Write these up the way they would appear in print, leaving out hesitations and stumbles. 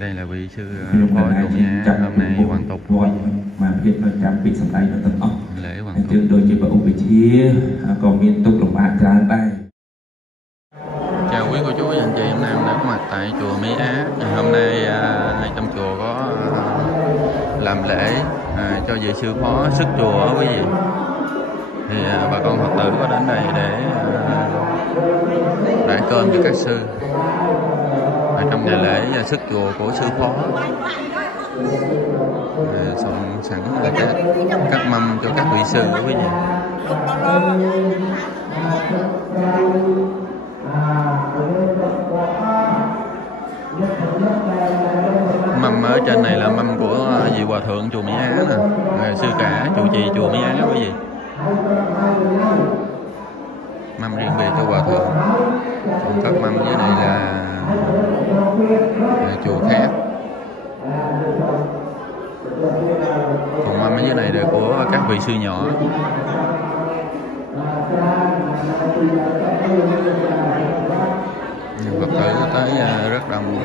Đây là vị sư phó chủ nhà hôm nay hoàn tục mà biết là chạm bị sầm tay nó từng ốc lễ hoàn tục đôi chỉ bảo vị trí còn miền tục lồng bạc ra đây. Chào quý cô chú và anh chị, hôm nay em đã có mặt tại chùa Mỹ Á. Hôm nay trong chùa có làm lễ cho vị sư phó xuất chùa quý vị. Thì bà con Phật tử có đến đây để đãi cơm cho các sư trong ngày lễ xuất chùa của sư phó. Soạn sẵn là các mâm cho các vị sư quý vị. Mâm ở trên này là mâm của vị hòa thượng chùa Mỹ Á nè, sư cả trụ trì chùa Mỹ Á quý vị. Mâm riêng biệt cho hòa thượng, còn các mâm dưới này là chùa khác. Còn mâm ở dưới này là của các vị sư nhỏ. Phật tử tới rất đông.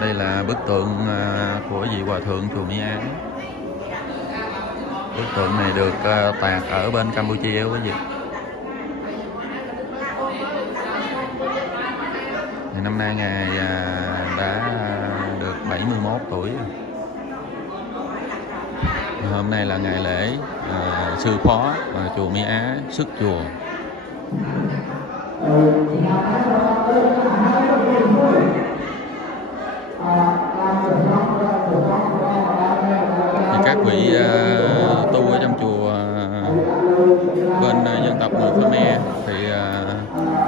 Đây là bức tượng của vị hòa thượng chùa Mỹ Á. Bức tượng này được tạc ở bên Campuchia quý vị. Thì năm nay ngài đã được 71 tuổi. Hôm nay là ngày lễ sư phó chùa Mỹ Á xuất chùa. Thì các vị tu ở trong chùa bên dân tộc người Khmer thì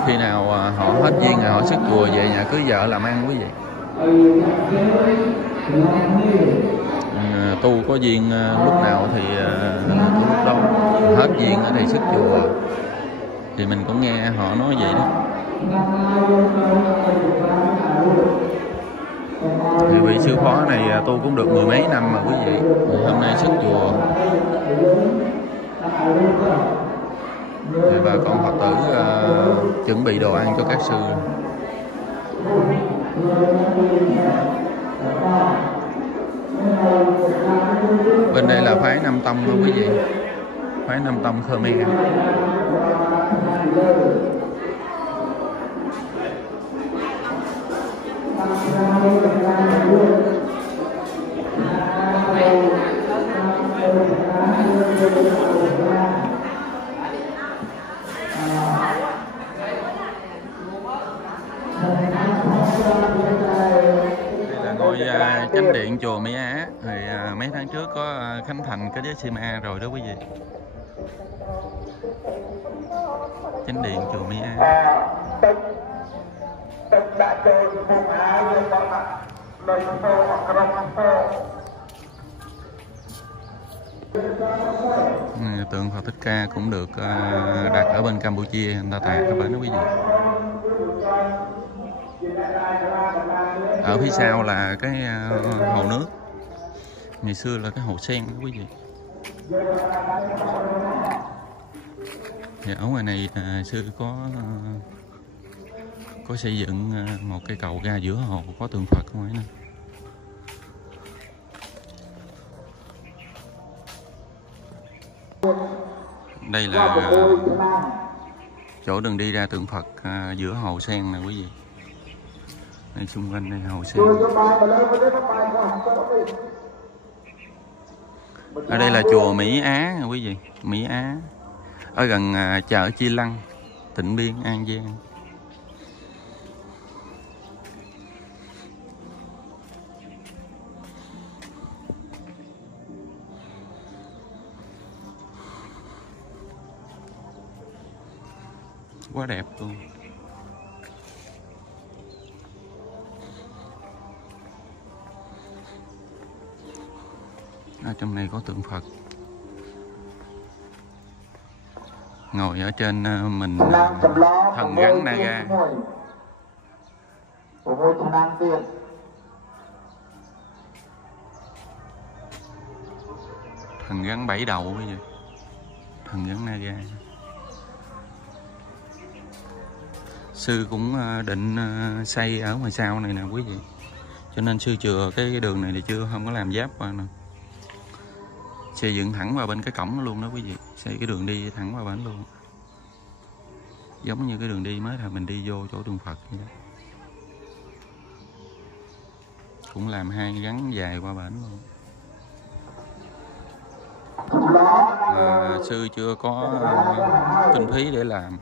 khi nào họ hết duyên họ xuất chùa về nhà cưới vợ làm ăn quý vị. Tu có duyên lúc nào thì lúc đó, hết duyên thì xuất chùa. Thì mình cũng nghe họ nói vậy đó. Thì vị sư phó này tu cũng được mười mấy năm mà quý vị. Hôm nay xuất chùa thì bà con Phật tử chuẩn bị đồ ăn cho các sư. Bên đây là phái Nam Tông đó quý vị, phái Nam Tông Khmer. Chánh điện chùa Mỹ Á thì mấy tháng trước có khánh thành cái giới Sima rồi đó quý vị. Chánh điện chùa Mỹ Á. Tượng Phật Thích Ca cũng được đặt ở bên Campuchia, người ta tạc ở bên đó quý vị. Ở phía sau là cái hồ nước, ngày xưa là cái hồ sen đó quý vị. Thì ở ngoài này sư có xây dựng một cây cầu ra giữa hồ, có tượng Phật ngoài nè. Đây là chỗ đường đi ra tượng Phật giữa hồ sen nè quý vị. Đây xung quanh đây hồ sen. Ở đây là chùa Mỹ Á nè quý vị, Mỹ Á ở gần chợ Chi Lăng, Tịnh Biên, An Giang. Quá đẹp luôn. Ở trong này có tượng Phật ngồi ở trên mình thần gắn Naga. Thần gắn 7 đầu bây giờ. Thần gắn Naga. Sư cũng định xây ở ngoài sau này nè quý vị. Cho nên sư chừa cái đường này thì chưa không có làm giáp qua nè. Xây dựng thẳng vào bên cái cổng luôn đó quý vị. Xây cái đường đi thẳng vào bển luôn. Giống như cái đường đi mới là mình đi vô chỗ tượng Phật vậy đó. Cũng làm hai gắn dài qua bển luôn. Sư chưa có kinh phí để làm.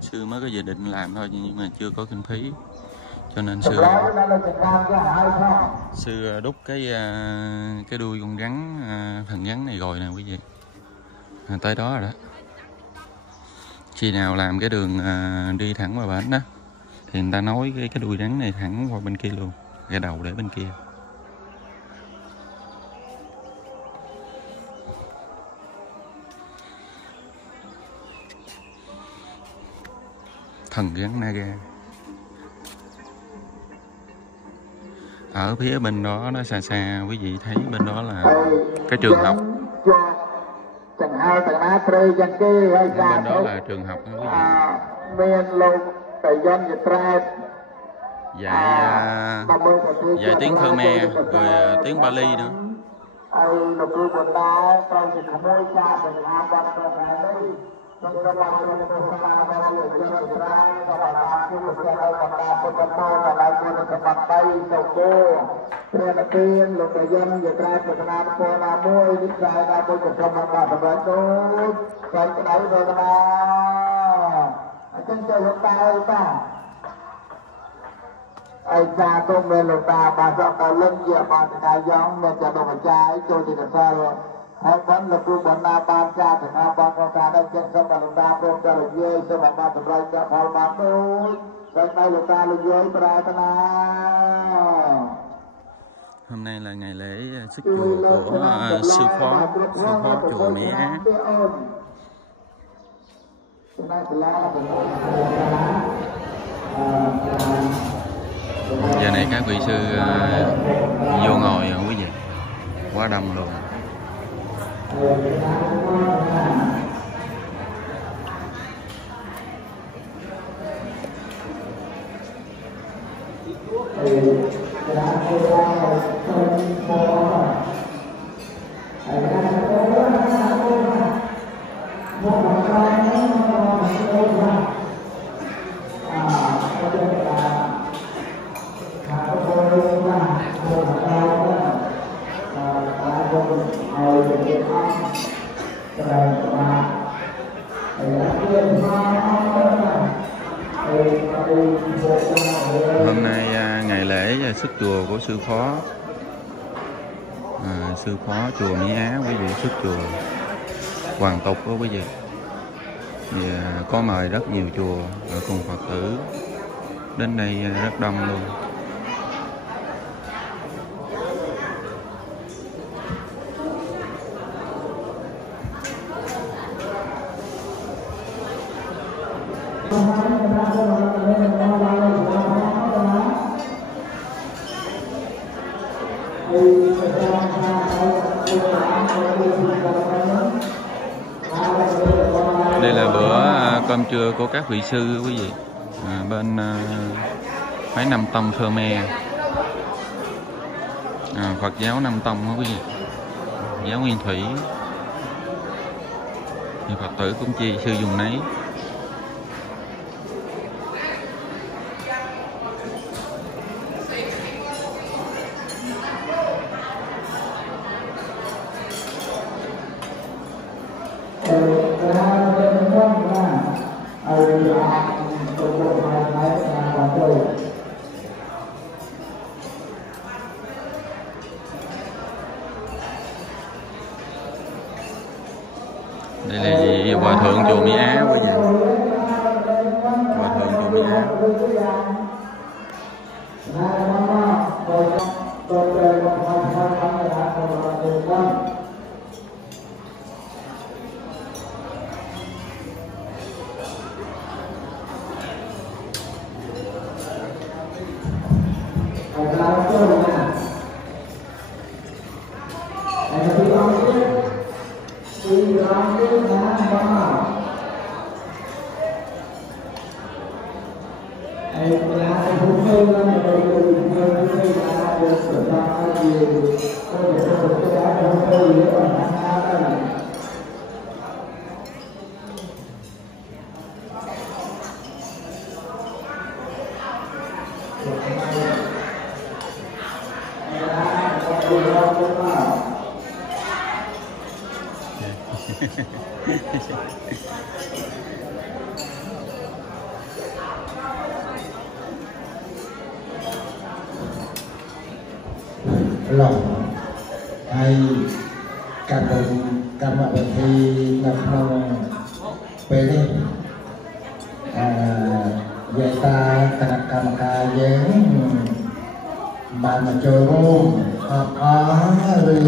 Sư mới có dự định làm thôi nhưng mà chưa có kinh phí. Cho nên sư đúc cái đuôi con rắn, thần rắn này rồi nè quý vị. Tới đó rồi đó. Khi nào làm cái đường đi thẳng vào bển đó thì người ta nối cái đuôi rắn này thẳng qua bên kia luôn, cái đầu để bên kia. Thần rắn Naga. Ở phía bên đó nó xa xa quý vị thấy bên đó là cái trường học. Bên đó là trường học đó quý vị. Dạy tiếng Khmer rồi tiếng Bali nữa. Ai cha công về lục ta bà dọn tàu lưng dịa bà cái giống nên cha đồng trái cho thì được sao hai vấn là khu bọn na ban cha thì na ban con ta đang chân sông và lục ta công cho lục dê sông và ban tập lại cho phao bán đôi sáng nay lục ta lục dê pra ta na. Hôm nay là ngày lễ xuất chùa của sư phó chùa Mỹ Á. Giờ này các vị sư vô ngồi rồi quý vị, quá đông luôn. Hôm nay ngày lễ xuất chùa của sư phó chùa Mỹ Á quý vị, xuất chùa hoàn tục đó quý vị. Thì có mời rất nhiều chùa cùng Phật tử đến đây rất đông luôn. Đây là bữa cơm trưa của các vị sư quý vị, bên phái Nam Tông Khmer, Phật giáo Nam Tông đó quý vị, giáo Nguyên Thủy. Thì Phật tử cũng chi sư dùng nấy. Đây là gì? Hòa thượng chùa Mỹ Á quý vị. Hòa thượng chùa Mỹ Á. lòng hay cảm ơn thì là không về đi về ta cảm cả dáng bạn mà chơi luôn có rồi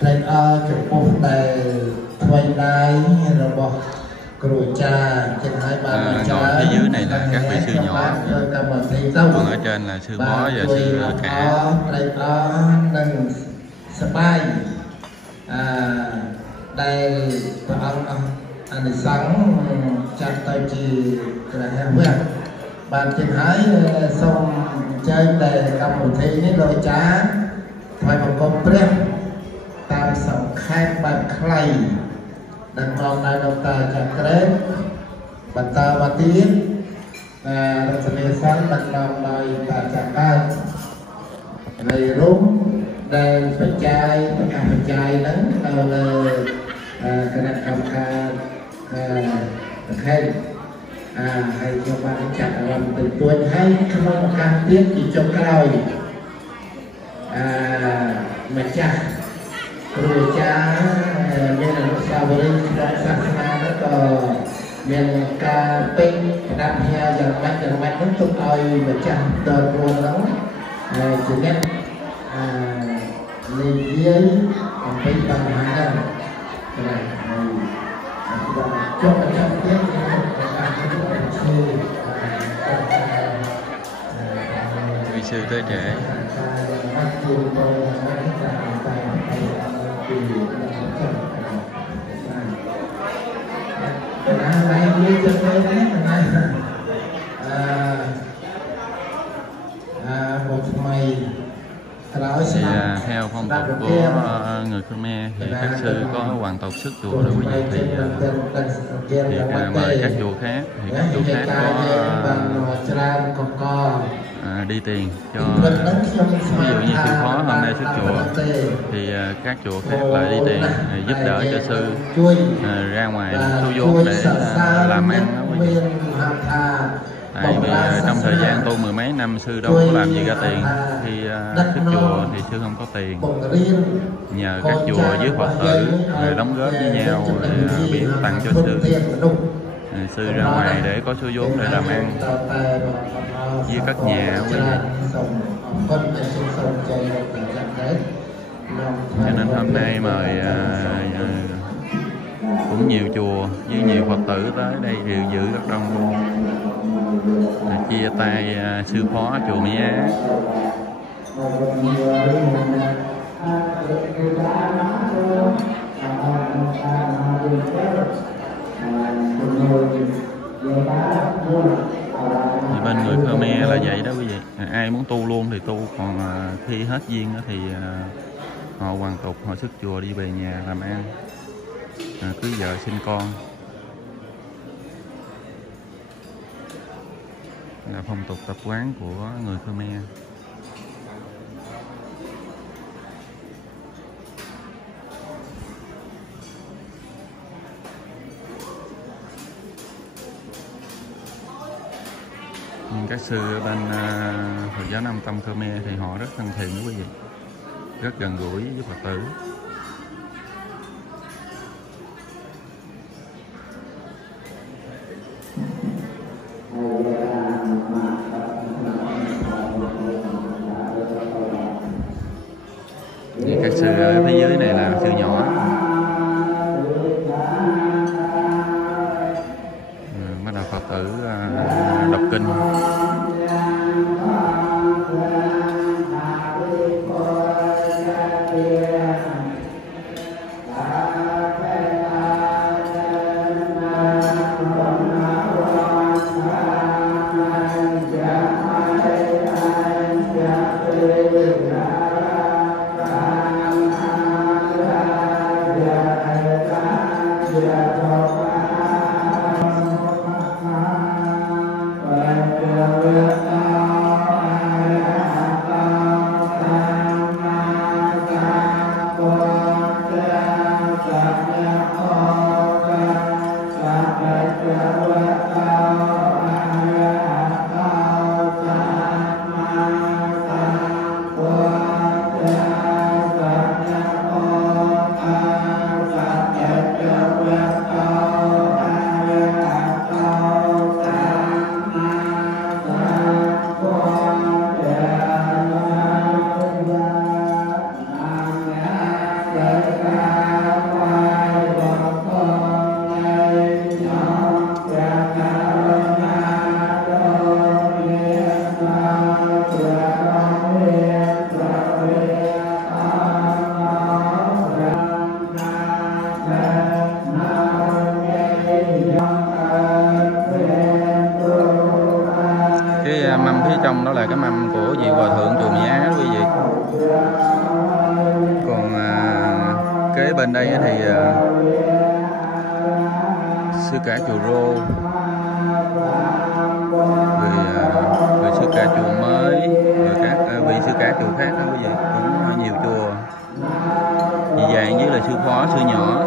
lên chụp một đại thuê đai rồi bỏ cừu cha trên hai bàn ngồi phía dưới này là các vị sư nhỏ, còn ở trên là sư bó và sư cả. đây có nâng spy đây có anh sáng chặt tay chỉ là hàng huyết bàn trên hai xong chơi để cầm một thế này rồi cha phải một con prem tam sòng khai bàn khay dan mong na ta cakret bata batin resesan dan mong ta cakap này rung dan percaya nắng nào là cái này cầm hay hay cho bạn chặt làm từ tuần hay không can tiếp chỉ cho cao mà chặt rồi cha như là lúc sau với đại sản nó có miền cà phê đam hea dần mạnh nó tụt ơi mà chặt đợt luôn đó chỉ biết lên dưới còn phải bằng hàng năm cái này cho một trăm tiếp vị sư tới trễ. Thì theo phong tục của người Khmer thì các sư có hoàn tộc xuất chùa rồi quý vị thì mời các chùa khác thì các chùa khác có đi tiền cho, ví dụ như sư phó hôm nay xuất chùa thì các chùa khác lại đi tiền giúp đỡ cho sư ra ngoài số vốn để làm ăn đó quý vị. Tại vì trong thời gian tu mười mấy năm sư đâu có làm gì ra tiền, khi xuất chùa thì sư không có tiền, nhờ các chùa với Phật tử rồi đóng góp với nhau rồi biếu tặng cho sư. Sư ra ngoài để có số vốn để làm ăn với các nhà quý vị. Cho nên hôm nay mời cũng nhiều chùa với nhiều Phật tử tới đây đều dự rất đông luôn. Chia tay sư phó chùa Mỹ Á. Thì bên người Khmer là vậy đó quý vị, ai muốn tu luôn thì tu, còn khi hết duyên thì họ hoàn tục, họ xuất chùa đi về nhà làm ăn, cưới vợ sinh con. Là phong tục tập quán của người Khmer. Các sư ở bên Phật giáo Nam Tông Khmer thì họ rất thân thiện với quý vị, rất gần gũi với Phật tử. Thì các sư ở phía dưới này là sư nhỏ, bắt đầu Phật tử đọc kinh. đó là cái mâm của vị Hòa Thượng chùa Mỹ Á quý vị. Còn kế bên đây thì sư cả chùa Rô, người sư cả chùa Mới, rồi các vị sư cả chùa khác đó quý vị, cũng nhiều chùa. Chị Vàng với là sư Phó, sư Nhỏ.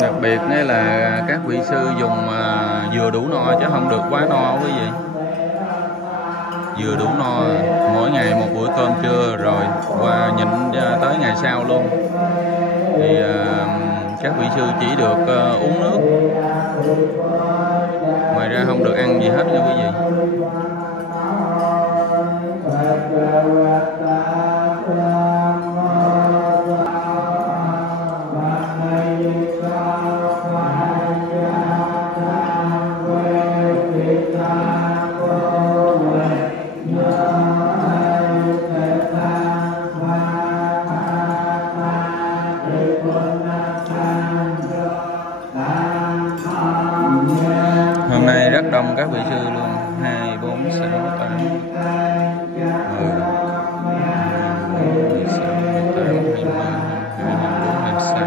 Đặc biệt đây là các vị sư dùng vừa đủ no chứ không được quá no quý vị. Vừa đủ no, mỗi ngày một bữa cơm trưa rồi qua nhịn tới ngày sau luôn. Thì các vị sư chỉ được uống nước, ngoài ra không được ăn gì hết nha quý vị. Hôm nay rất đông các vị sư luôn, 2, 4, 6, 8, 10, 16, 18, 20, 24, 26.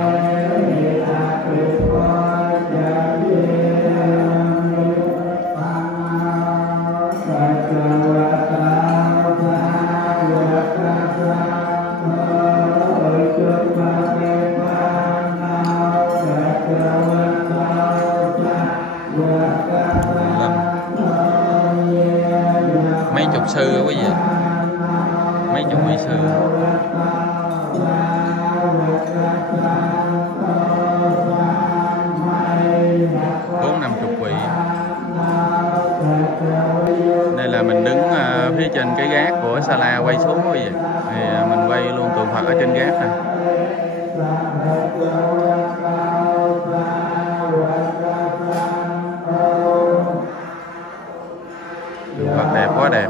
Mấy chục sư quý vị, mấy chục vị sư. Bốn năm chục vị. Đây là mình đứng phía trên cái gác của Sala quay xuống quý vị. Thì mình quay luôn tượng Phật ở trên gác này. Tượng Phật đẹp quá đẹp.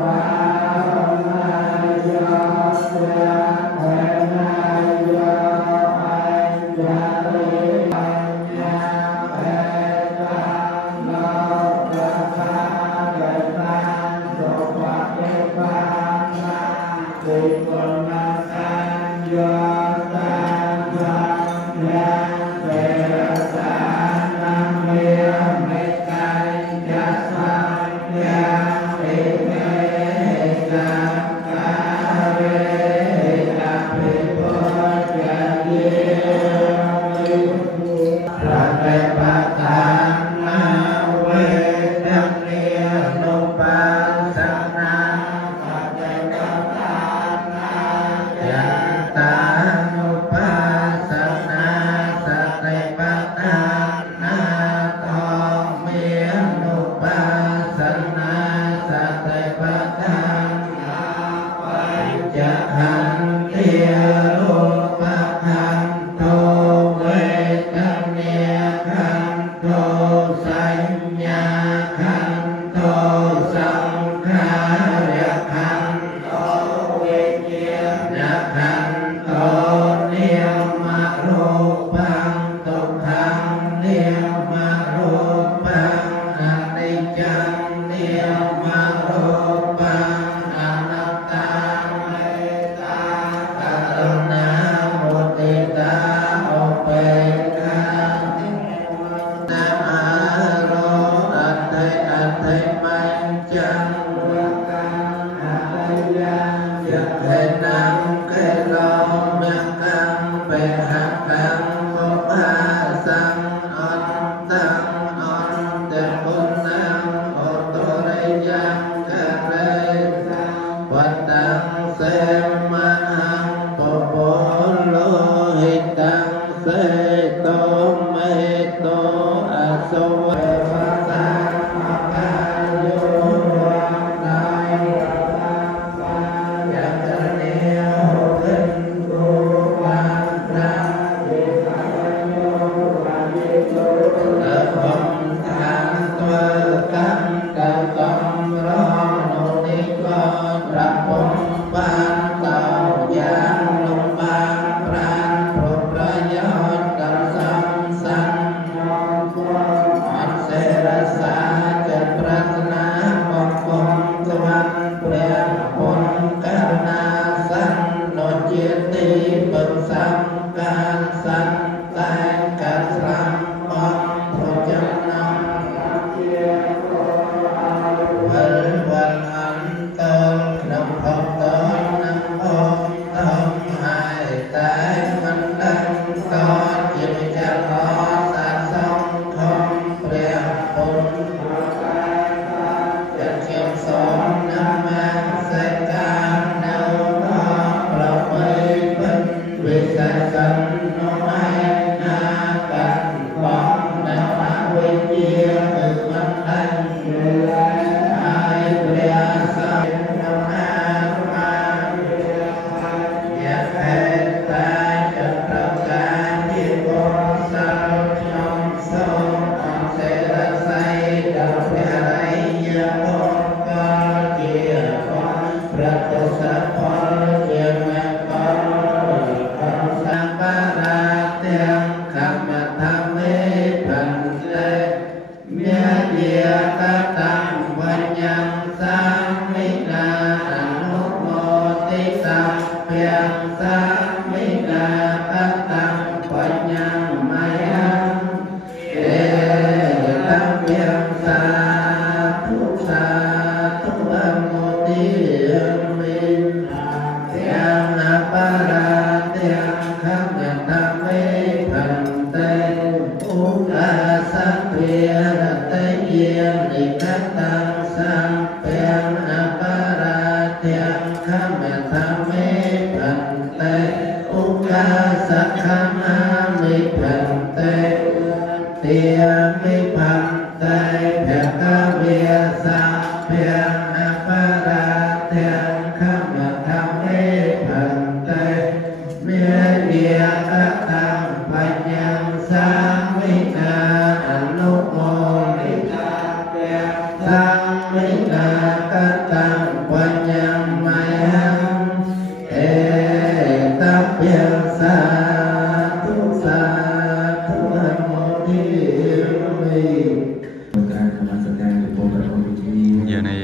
Giờ này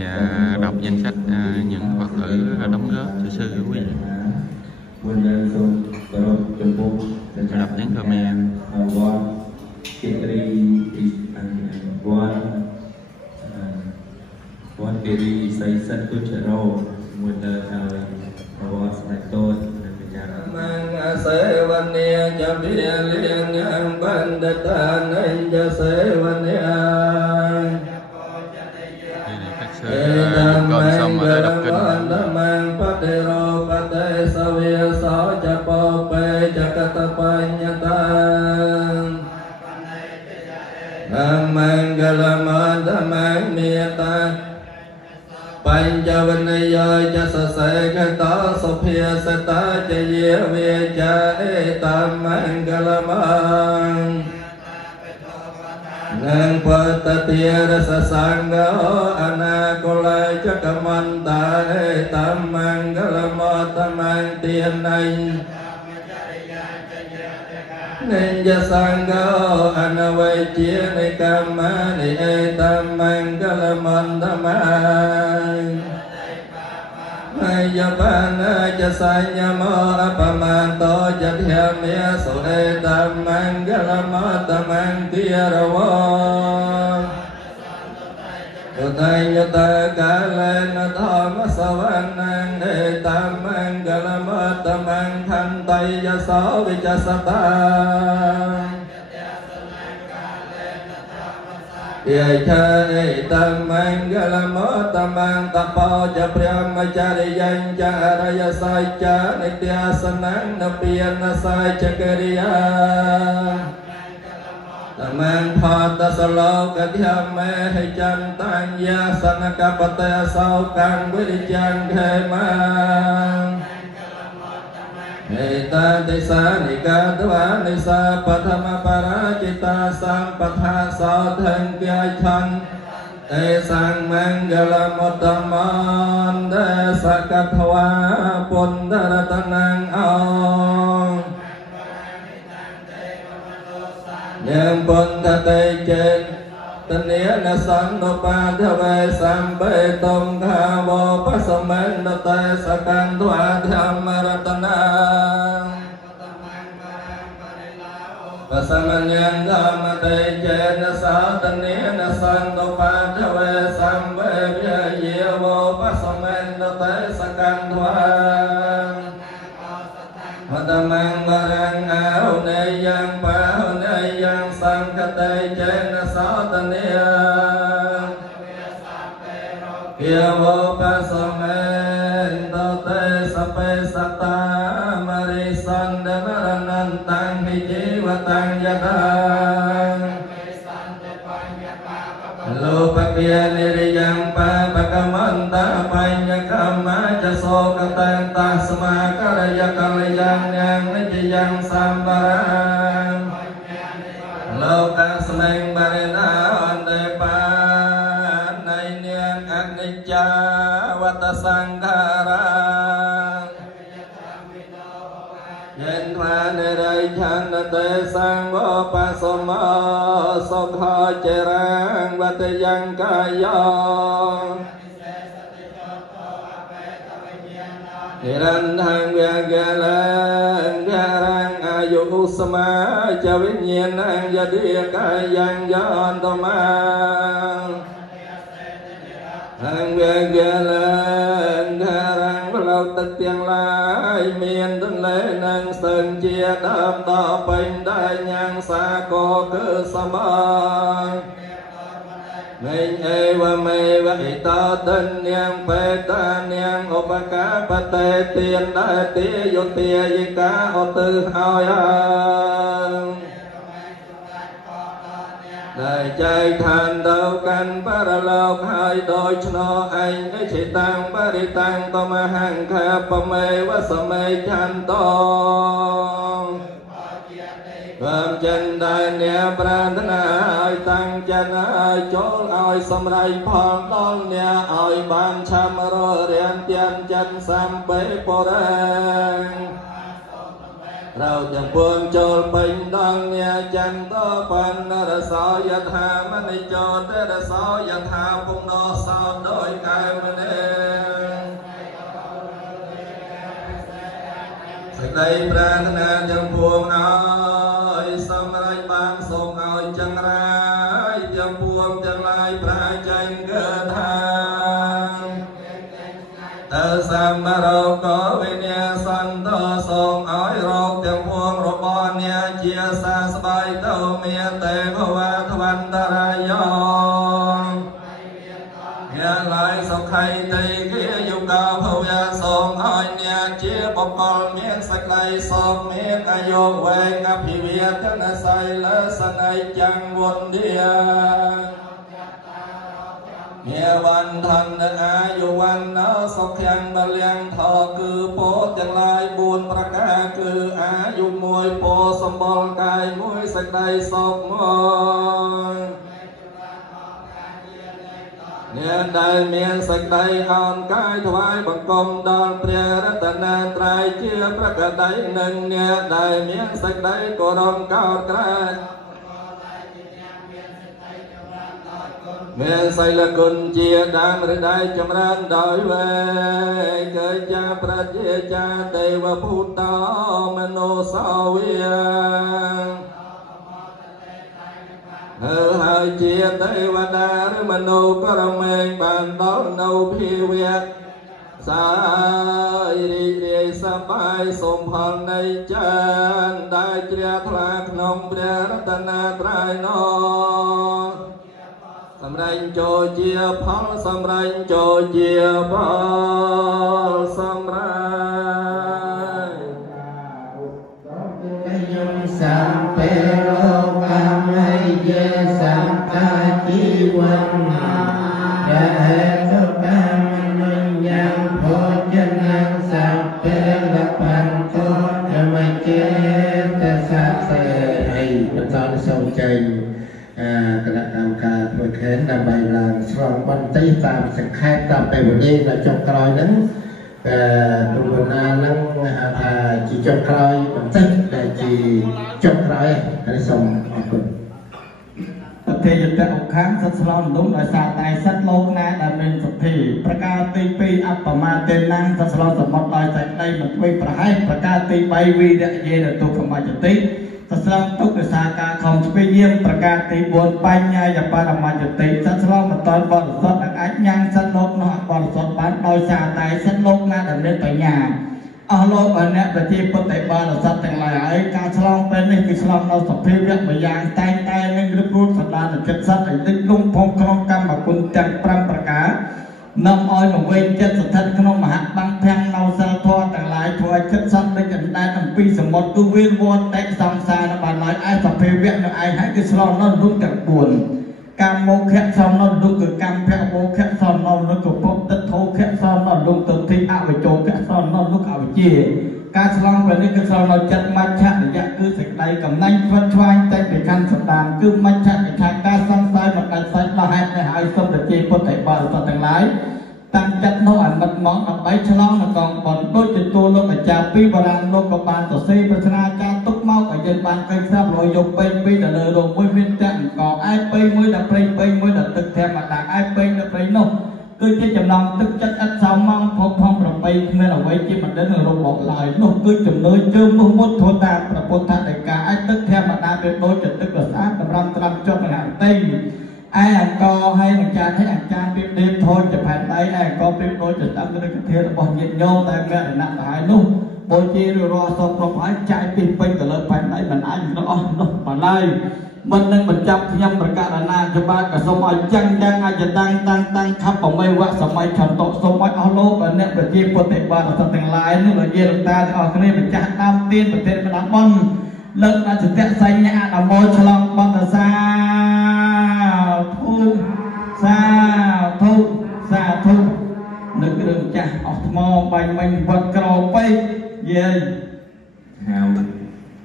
đọc danh sách những Phật tử đóng góp cho sư quý vị. Đọc tiếng Khmer. Con xong rồi đọc kinh. Panchavanaya jasase kata sophia sata jaya vicha etam mangalamang nang patatia rasa sangga anakola cakamanta etam mangalamata tiên này nên gia sangga anavai chia này kama này etam mangalamanta Japana jasanya mo apamanto jadhyamya soe tamanggalama tamangkirawa Utayata kalena thama savanang ne tamanggalama tamangkhantai jaso vichasata Yaicha tamanggalamo tamang tapo japriyamacariyan caraya saja nityasanang napiyana saja keriya tamang phata saloka dhyame hijantang yasanakapataya saukang virijang khemang Eta desa nika dua nisa pathama parajita sampatha saudhan kya chan Te sang manggala motaman desa kathwa pundaratanang ong Yang pundate chen Tania na san no pa dhave sampe tom kha vô pasamen no te sakan thua dhammaratana Pasamanyan dhamma te chen na sa tania na san no pa dhave sampe vya vô pasamen no te sakan thua Matamang barang au ne yang pa ne yang sang kate chen na sa tania Kia vô pasamen to te sape sata marisan damaran tang hiji watang yatang Lupakya niriyang pa pakamanta panyakama jaso katang tasma karaya kalayang yang nijiyang sambarang Loka semeng barina onde pa nainyan anicca watasangkarang Yen thwa nirai chan te sang vô pasoma sokha cherang vatayang kaya Niran thang vyagalang vyarang ayu usama cha vinyanang yadiya kayang yantama hàng về kia lên thà rằng lâu tất tiếng lại miền tân lễ nâng sơn chia đâm đỏ bình đại nhang xa cô cứ sâm ơn mình ê và mê vậy ta tân niang phê ta niang ô ba cá ba tê tiền đại tía vô tía di cá ô tư hỏi đại chạy thành đầu căn ba ra lâu hai đôi cho anh ấy chỉ tăng ba đi tăng to mà hàng khép ba mê và sa mê chan to vàm chân đại nia prantana ai tăng chân ai chỗ ai sâm rai phong đón nia ai ban chăm rồi riêng tiền chân sam bế po đenเราจะพวงโจลเป็นดังเนี่ยจันโตปันนรสอยธามณิโจเตรสอยธาพุงโนสอโดยกายมันเองสักใดปรารถนาจังพวงเอาสำไรบางทรงเอาจังไรจังพวงจังไรปลายใจเกิดทางเตสัมมาเราก็วิญญาสันโตทรงอ้อยรกจังพวงรบอนเนี่ยเจียสาสบายเต้าเมียเตภวะทวันตรายองเนี่ยหลายสกไข่ตีเกี่ยอยู่กับภวะทรงอ้อยเนี่ยเจียปกลเมียสักไลทรงเมียอายุเวงอภิเวียจันใสและสนัยจังวนเดียเมียวันทันอายุวันนาสกยังบาเลียงทอคือโพจังลายบุญประกาคืออายุมวยโพสมบูรณ์กายมวยสักใดศพมอยเนี่ยได้เมียสักใดอ่อนกายถวายบังคมดอนเปรียรัตนาตรายเชื่อประกาศใดหนึ่งเนี่ยได้เมียสักใดก็รองก้าวกระเมื่อใส่ละกุญเจียดามหรือได้จำรันดอยเวเกิดจากพระเจ้าจาเทวพุทธมโนสาวิยหายเจียเทวดาหรือมโนกรเมงบานตอนโนพิเวียสายดีสบายสมพรในจันได้เจียทลากนองเปรียรัตนาตรายนอสำเร็จโจเจียพังสำเร็จโจเจียพังสำเร็จยมสัมเปโรกามเยสัมปาจิวันนาเดชกามนุญญาโพจนังสัมเปรปันโตธรรมเจตสัพเพให้ประสานทรงใจคณะกรรมการเพื่อแข่งนำใบลานสองวันที่ตามสังเกตตามไปวันนี้เราจบกลอยนั้นดูวันนั้นจีจบกลอยวันที่ได้จีจบกลอยให้ส่งขอบคุณประเทศยุทธอกค้างสัตว์สลอนลุ้มโดยสารในสัตว์โลกนั้นดำเนินสัตย์ที่ประกาศตีปีอัปปมาเต็นนั่งสัตว์สลอนสมบัติลอยใจในมันไม่ประหายประกาศตีใบวีเดียเยนตัวขมาจติสัตว์สลอนตุกสาการของสเปียมประกาศตีบนปัญญาอย่าปารามาจติสัตว์สลอนมันตอนบอลสดอัดยังสัตว์โลกนอกบอลสดบ้านโดยสารในสัตว์โลกนั้นดำเนินปัญญาเอาโลกอันนี้ประเทศปฏิบัติสัตว์แต่งหลายการฉลองเป็นนี่คือฉลองเราสัพเพเรียกมาอย่างใจใจนึกรู้สัตว์ดานจัดสัตว์ไอ้ติ๊กลุงพงครองกรรมแบบคุณจังปรำประกาศนำอ้อยมาเวงจัดสัตว์ขนมมหาบางแพงเราสารทอแต่งหลายถอยจัดสัตว์ได้กันได้ตั้งปีสมบัติตัวเวียนวนแต่สัมสารบานหลายไอ้สัพเพเรียกไอ้ให้คือฉลองนั่นรุ่งจากบุญการโมฆะซ้อมนั่นรุ่งคือการแพ้โมฆะซ้อมนั่นรุ่งคือพบตัดโทฆะซ้อมนั่นรุ่งตัวที่อาวิโจฆะซ้อมนั่นรุ่งอาวิเจการฉลองแบบนี้คือฉลองเราจัดมัชฌะระยะคือสิ่งใดกับนั่งฟัดชวายแต่ในขั้นสันดานคือมัชฌะในทางการสร้างสายมันการใส่ละให้ในหายสมเด็จเจ้าพุทธบาทต่างหลายตั้งจัดโน้อันมันมองอันใบฉลองในกองบอลโดยจิตตัวโลกอาจารย์ปีโบราณโลกบาลต่อซีพัฒนาการตุกเมากับยันบานเคยทราบรอยยกเป็นปีแต่เลยลงไม่เป็นจังก่อไอ้ปีมือดับปีมือดับตึกแทนมาด่าไอ้ปีดับปีนกคือที่จำลองตึกจัดอัดสาวมังพบพร้อมประไปเมื่อเราไว้ที่มันเดินเราบอกลายนกคือจำเลยเจอมุมุดโทตาประพุทธเดกาไอ้ตึกแทนมาด่าเป็นโดยจัดตึกกระซ่ากำลังตรำจบมหาเต้ ai ăn co hay là cha thấy ăn cha tiếp đêm thôi chụp hình đây ai co tiếp đôi chụp tao cái thiệt là bọn nhiệt nhôm tại mẹ để nặng hại luôn bôi chi rồi ro xong rồi phải chạy pin pin từ lên phải đây mình ai nó mà lai mình đang mình chấp nhâmประกาศนาcho ba cả sông ai chăng aiจะtăng khắp bằng mây vạ sông ai chọn tổ sông ai ao lô và nè bật chi bật tệ ba là từng lái nữa là gì chúng ta ở cái này mình chặt nam tiên bật tệ mình đóng băng lần là sự tệ xanh nhã là môi cho lòng băng là xa thu nước cái đường chặt ở mò bành mình vật cầu bay về hào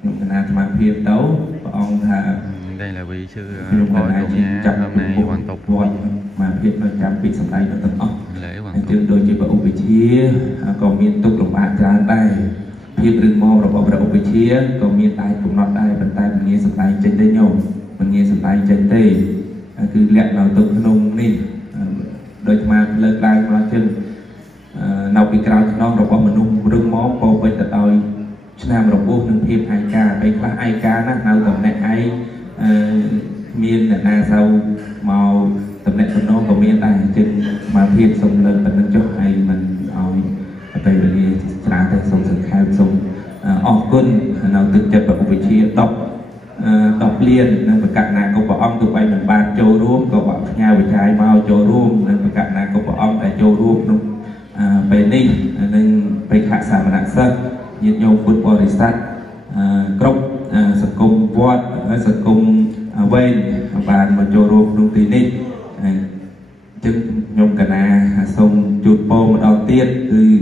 mình làm mà phiền đấu ông thà đây là vị sư phó chủ nhà hôm nay hoàn tục mà phiền nó chạm bị sầm tay nó tận óc lễ hoàn tục chứ đôi khi bảo vị trí còn miền tục đồng bạc ra đây phiền rừng mò rồi bảo vị trí còn miền tay cũng nọt đây bàn tay mình nghe sầm tay trên đây nhau mình nghe sầm tay trên tê cứ lẹ nào tục nông đi đôi mà lên lại mà chân nào bị cào non rồi bảo mình nung rừng mò bảo vệ tận đôi nam rồi buông nâng thêm ai ca đây là ai ca nó nào tầm này ai miền là na sau màu tầm này tầm nó của miền này trên mà thêm sông lên tầm cho hay mình hỏi về về trả tới sông sừng khai sông ọc quân nào tự chật vào vị trí đọc liền nên cả nào có bảo ông tụi bay mình ba châu ruộng có bảo nhà với trai mau châu ruộng nên cả nào có bảo ông tại châu ruộng luôn về ninh nên về hạ sản nặng sân nhiệt nhau vượt qua để sát cốc sự công vót sự công ven và mà cho rôm đông tí nít chân nhung cả na sông chuột po một đầu tiên từ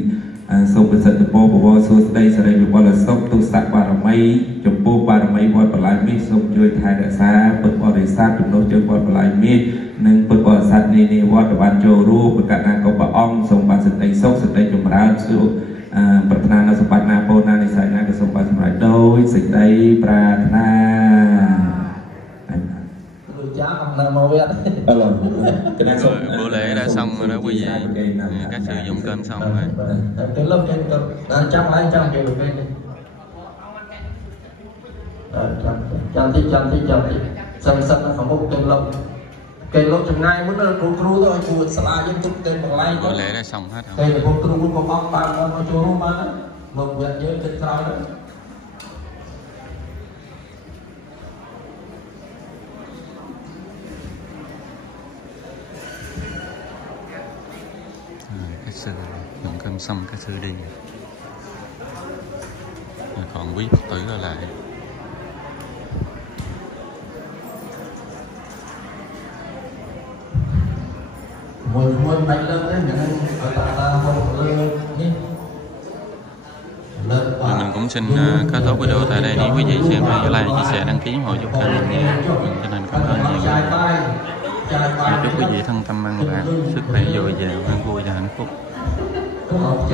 sông bên sân po của số đây sẽ đây được gọi là sông tu sạc ba mấy chấm po ba mấy vót và lại mi sông chơi thay đại xa vượt qua để sát chúng nó chơi vót và lại mi nên vượt qua sát này này vót và ban cho rôm và cả na có bà ong sông ban sân đây sông sân đây chấm ra sựประธานสมบัตินาโปนาในสายงานกระทรวงการสมัยโดยสิ่งใดประธานbữa lễ đã xong rồi đó quý vị các sử dụng kênh xong rồi cái lớp trên trong lại trong cái được cái trong thì sân là phòng một cái lỗ chừng ngay muốn là tru thôi chùa sala dân tụng tên bằng lai bữa lễ đã xong hết cái là một tru cũng có băng băng nó chùa luôn mà một việc nhớ tên sao đó các sư dùng cơm xong các sư đi còn quý Phật tử ở lại mùi bánh lên đấy mình mình cũng xin kết thúc video tại đây. Nếu quý vị xem hãy like, chia sẻ, đăng ký ủng hộ giúp kênh mình nha. Cho nên cảm ơn nhiều. Chúc quý vị thân tâm an lạc, sức khỏe dồi dào, an vui và hạnh phúc.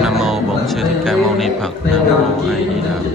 Nam mô Bổn Sư Thích Ca Mâu Ni Phật. Nam mô A Di Đà Phật.